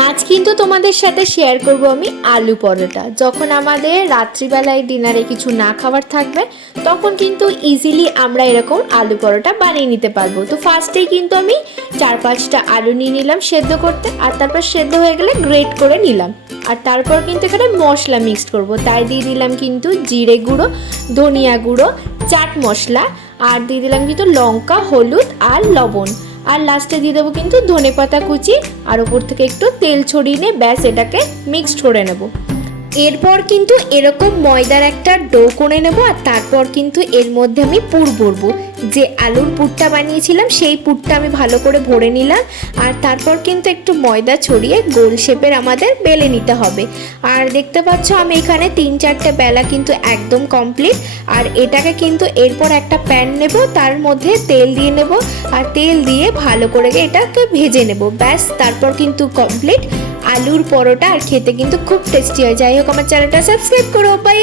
আজ কিন্তু তোমাদের সাথে শেয়ার করব আমি আলু পরোটা। যখন আমাদের রাত্রিবেলায় ডিনারে কিছু না খাবার থাকবে তখন কিন্তু ইজিলি আমরা এরকম আলু পরোটা বানিয়ে নিতে পারবো। তো ফার্স্টেই কিন্তু আমি 4-5টা আলু নিয়ে নিলাম সেদ্ধ করতে, আর তারপর সেদ্ধ হয়ে গেলে গ্রেট করে নিলাম। আর তারপর কিন্তু এখানে মশলা মিক্সড করব, তাই দিয়ে দিলাম কিন্তু জিরে গুঁড়ো, ধনিয়া গুঁড়ো, চাট মশলা, আর দিয়ে দিলাম কিন্তু লঙ্কা, হলুদ আর লবণ, আর লাস্টে দিয়ে দেবো কিন্তু ধনেপাতা কুচি, আর ওপর থেকে একটু তেল ছড়িয়ে নিয়ে ব্যাস এটাকে মিক্সড করে নেব। এরপর কিন্তু এরকম ময়দার একটা ডো করে নেব, আর তারপর কিন্তু এর মধ্যে আমি পুর ভরবো। যে আলুর পুরটা বানিয়েছিলাম সেই পুরটা আমি ভালো করে ভরে নিলাম, আর তারপর কিন্তু একটু ময়দা ছড়িয়ে গোল শেপের আমাদের বেলে নিতে হবে। আর দেখতে পাচ্ছ আমি এখানে 3-4টে বেলা কিন্তু একদম কমপ্লিট। আর এটাকে কিন্তু এরপর একটা প্যান নেব, তার মধ্যে তেল দিয়ে নেব, আর তেল দিয়ে ভালো করে এটাকে ভেজে নেব। ব্যাস তারপর কিন্তু কমপ্লিট আলুর পরোটা। আর খেতে কিন্তু খুব টেস্টি হয়। যাই হোক, আমার চ্যানেলটা সাবস্ক্রাইব করো। বাই।